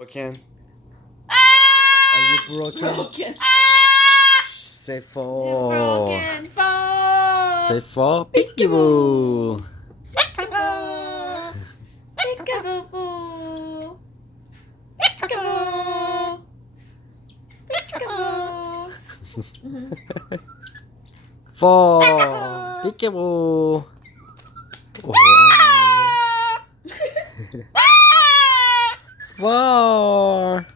Broken? Are you broken? Broken. Say You're four. broken. Four. Say four. Peekaboo. Peekaboo. Peekaboo. Peekaboo. Peekaboo. Four. Peekaboo. Oh. Four.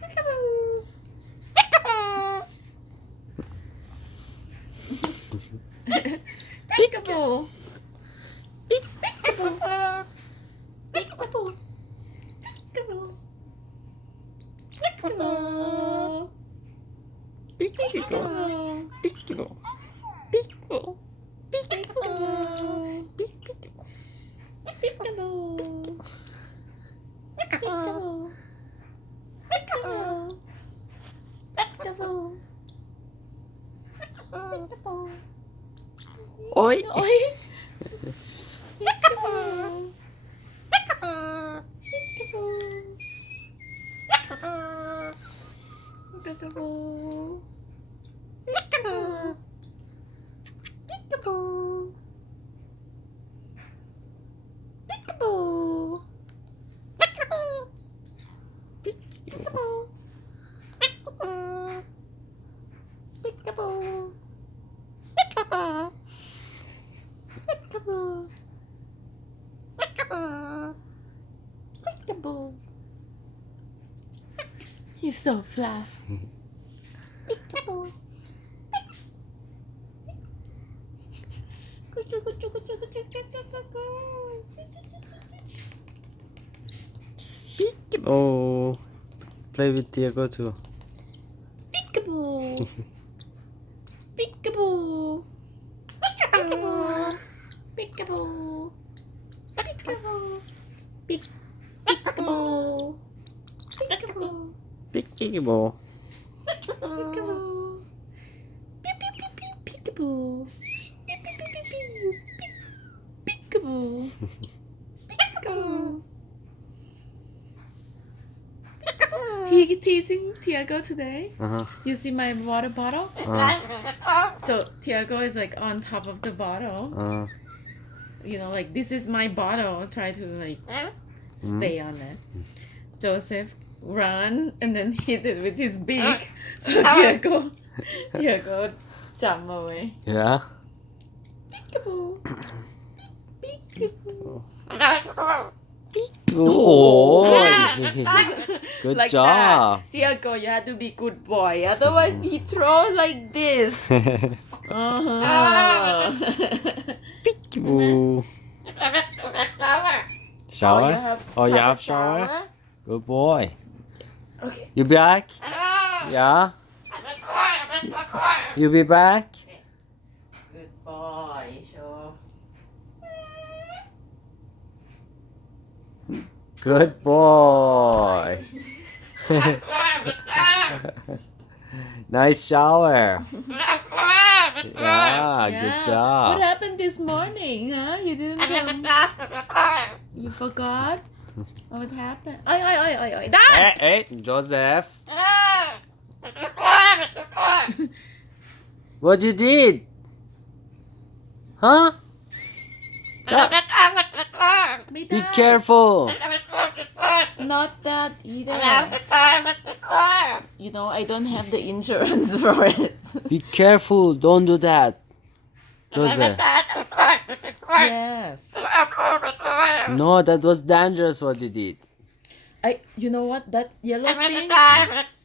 Peekaboo. Peekaboo. Peekaboo. Peekaboo. Peekaboo. Peekaboo. Peekaboo. Peekaboo. Peekaboo. Peekaboo. Peekaboo. Peekaboo. Peekaboo. Peekaboo. Peekaboo. Peekaboo. Oi. Oi. Peekaboo. Peekaboo. Peekaboo. Peekaboo. Peekaboo. Peekaboo. Peekaboo. Peekaboo. Peekaboo. Peekaboo. Peekaboo. He's so fluffy. Peekaboo. Oh. Play with Diego too. Peekaboo. Peekaboo. Peekaboo. Peekaboo. Peekaboo. Peekaboo. Peekaboo. Peekaboo. Peekaboo. Pew pew pew pew peekaboo. Pew pew pew pew pew. Peekaboo. Peekaboo. He teasing Tiago today. You see my water bottle? So Tiago is like on top of the bottle. You know, like this is my bottle. Try to like stay on it. Joseph run and then hit it with his beak. So Tiago jump away. Yeah. Peekaboo. Peekaboo. Oh. Good Like job. that. Tiago, you have to be good boy. Otherwise, he throws like this. Peekaboo. Shower? You have shower? Good boy. Okay. You back? Yeah? You be back? Good boy. Sure. Good boy. Nice shower. Yeah, good What job. happened this morning, huh? You didn't come. You forgot? What happened? Oi. Dad! Hey, Joseph. What you did? Huh? Be Be careful. Not that either. You know, I don't have the insurance for it. Be careful. Don't do that. Joseph. Yes. No, that was dangerous what you did. You know what? That yellow thing,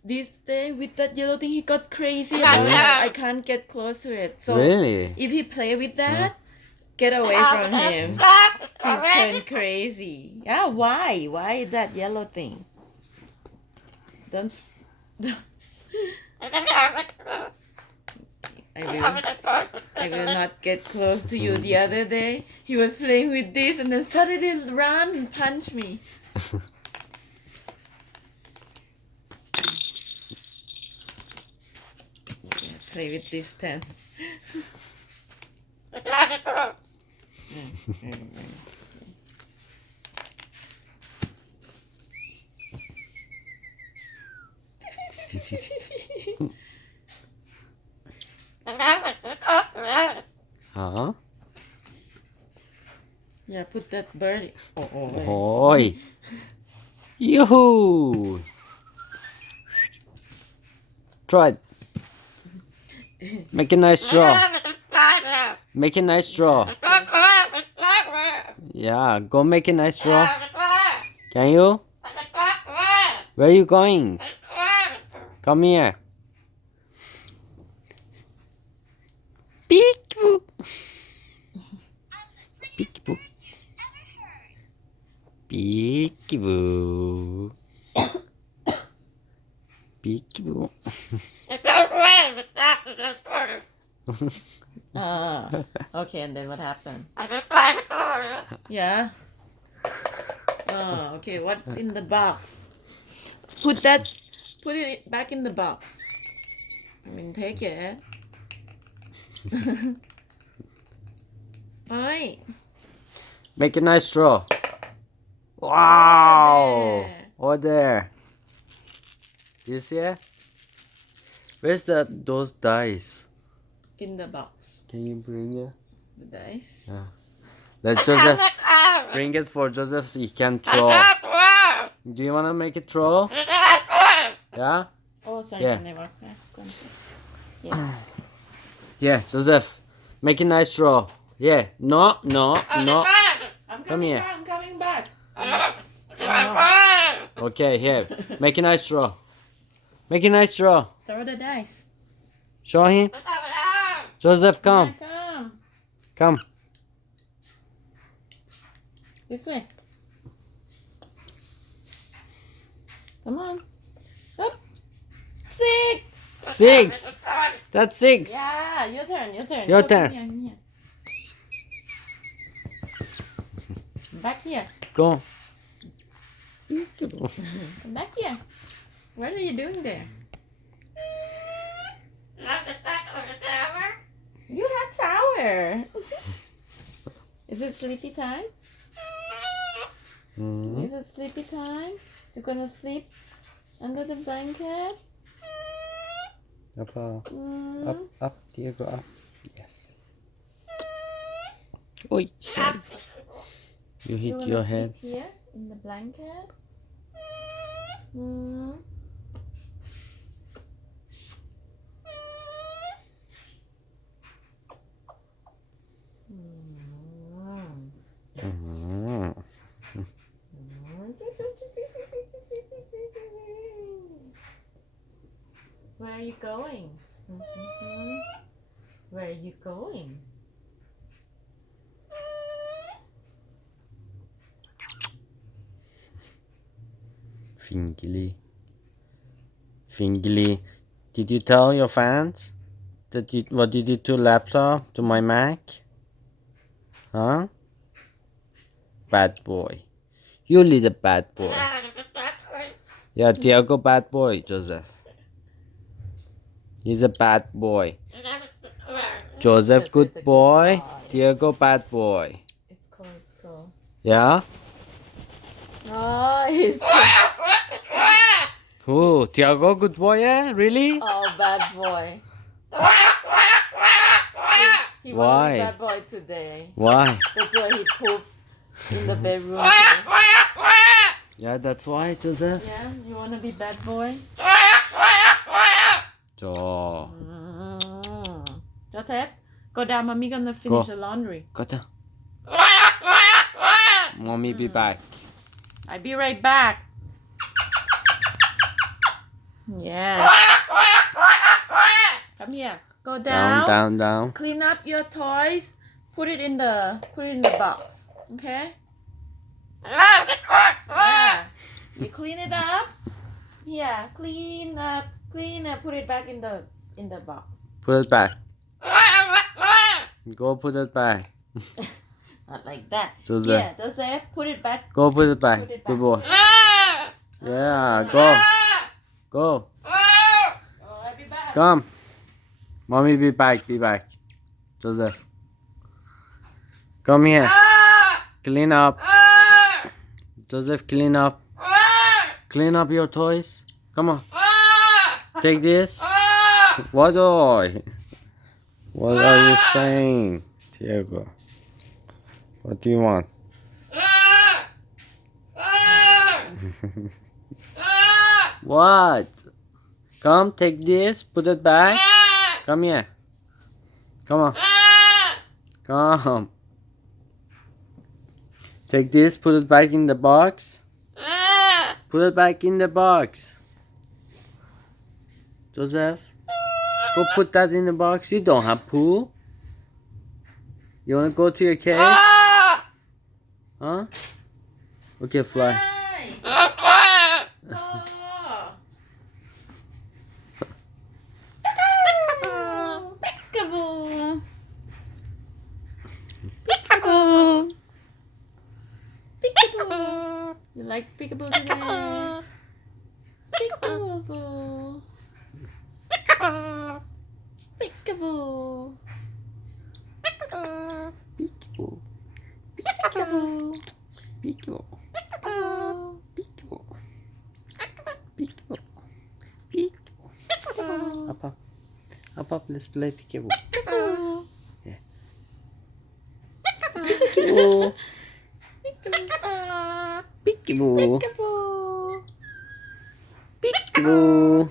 this day with that yellow thing, he got crazy about it. I can't get close to it. So Really? if he play with that, get away from him. He's turned crazy. Yeah, why? Why that yellow thing? Don't. I will not get close to you. The other day, he was playing with this and then suddenly run and punch me. Play with distance. Huh? Yeah, put that bird. Oi. Yoo-hoo. Try it. Make a nice straw. Make a nice straw. Yeah, go make a nice straw. Can you? Where are you going? Come here. Peek-boo. Peek-boo. Peek-boo. Peek-boo. Okay, and then what happened? Yeah. Okay, what's in the box? Put it back in the box. I mean, take it. Oi. Make a nice straw. Wow! There. Over there. You see it? Where's those dice? In the box. Can you bring it? The dice. Let Joseph bring it for Joseph so he can throw. Do you wanna make it throw? Yeah? Oh, sorry. Yeah. Never. Yeah. Yeah, Joseph. Make a nice throw. Yeah. No. I'm Come here. coming back. Okay, here. Make a nice throw. Make a nice throw. Throw the dice. Show him. Joseph, come. Come. Come. This way. Come on. Up. 6. 6. That's 6. Yeah, your turn. Your Go turn. Here. Back here. Go. Come back here. What are you doing there? You had shower. Is it sleepy time? Is it sleepy time? You gonna sleep under the blanket? Up, Mm. up, Diego, up. Yes. Oi, sorry. You hit wanna your sleep head. here in the blanket? Mm. Mhm. Where are you going? Where are you going? Fingly. Fingly. Did you tell your fans that what you did to laptop, to my Mac? Huh? Bad boy. You little bad boy. Yeah, Diego bad boy, Joseph. He's a bad boy. Joseph good boy. Diego bad boy. It's cool. Yeah? Oh, he's Who? Tiago good boy, yeah? Really? oh bad boy. He Why? wanna be bad boy today. Why? That's why he pooped in the bedroom today. Yeah, that's why, Joseph. Yeah, you wanna be bad boy? So, Joseph, go down. Mommy gonna finish Go. the laundry. go down. Mommy be back. I'll be right back. Yeah. Come here. Go down. Down. Clean up your toys. Put it in the box. Okay? Yeah. You clean it up. Yeah. Clean up. Put it back in the box. Put it back. Go put it back. Not like that. Joseph. Yeah, Joseph, put it back. Go put it back. Put it Good back. boy. Yeah, go. Go. Oh, I'll be back. Come. Mommy be back. Joseph. Come here. Clean up. Joseph, clean up. Clean up your toys. Come on. Take this. What boy? What are you saying, Diego? What do you want? What? Come, take this, put it back. Come here. Come on. Come. Take this, put it back in the box. Put it back in the box. Joseph, go put that in the box. You don't have pool. You wanna go to your cave? Huh? Okay, fly. Peekaboo. Peekaboo. Peekaboo. You like peekaboo today? Peekaboo. Peekaboo. Peekaboo. Peekaboo. Peekaboo. Peekaboo. Peekaboo. Peekaboo. Peekaboo. Up, up. Up, up. Let's play peekaboo. Peekaboo. Yeah. Peekaboo. Peekaboo. Peekaboo. Peekaboo.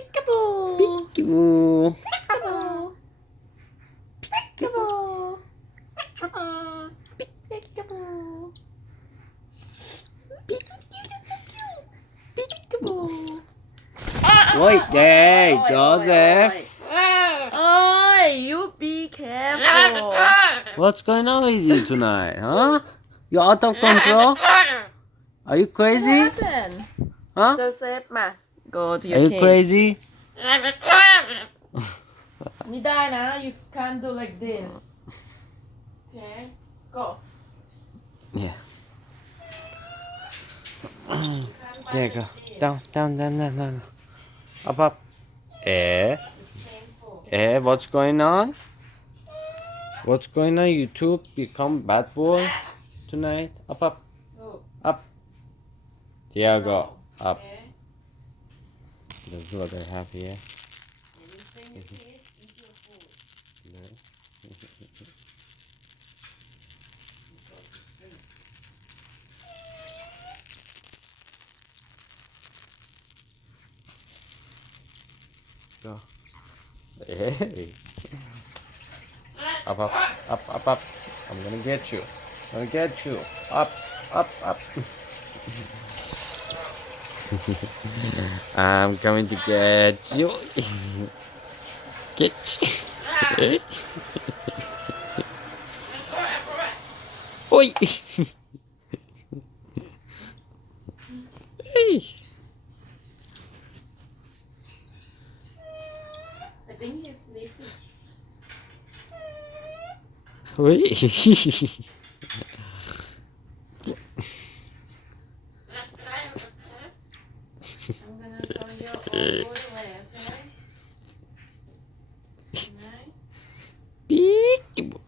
Peekaboo. Peekaboo. Peekaboo. Peekaboo. Peekaboo. Peekaboo. Wait, hey, Joseph. Oi, you be careful. What's going on with you tonight, huh? You out of control? Are you crazy? What happened? Huh? Joseph, ma, go to Are your you cage. crazy? ไม่ได้นะ you can't do like this. Okay, go. Yeah. There you go. Down, down, down, down, down. Up, up. What's going on? What's going on? You two become bad boy tonight? Up, up, Go. up. Diego, up. Okay. This is what I have here. Everything you eat, eat your food. Go. Hey. Up, up, up, up, up. I'm gonna get you. I'm gonna get you. Up, up, up. I'm coming to get you. Get you. Oi. Hey. I think he's sleeping. Oi. I'm gonna throw your old boy away, okay? Alright? Peekaboo.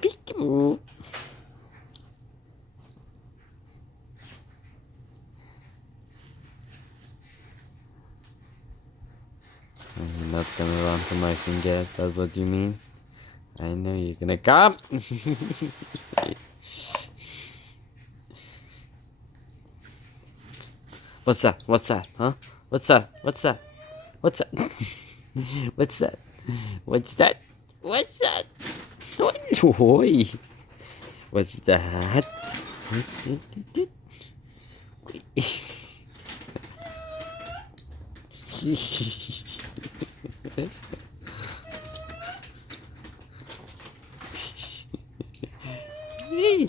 Peekaboo. You're not gonna run to my finger, that's what you mean? I know you're gonna come! What's that? What's that? Huh? What's that? What's that? What's that? What's that? What's that? What's that? What? Oi. What's that? Hey.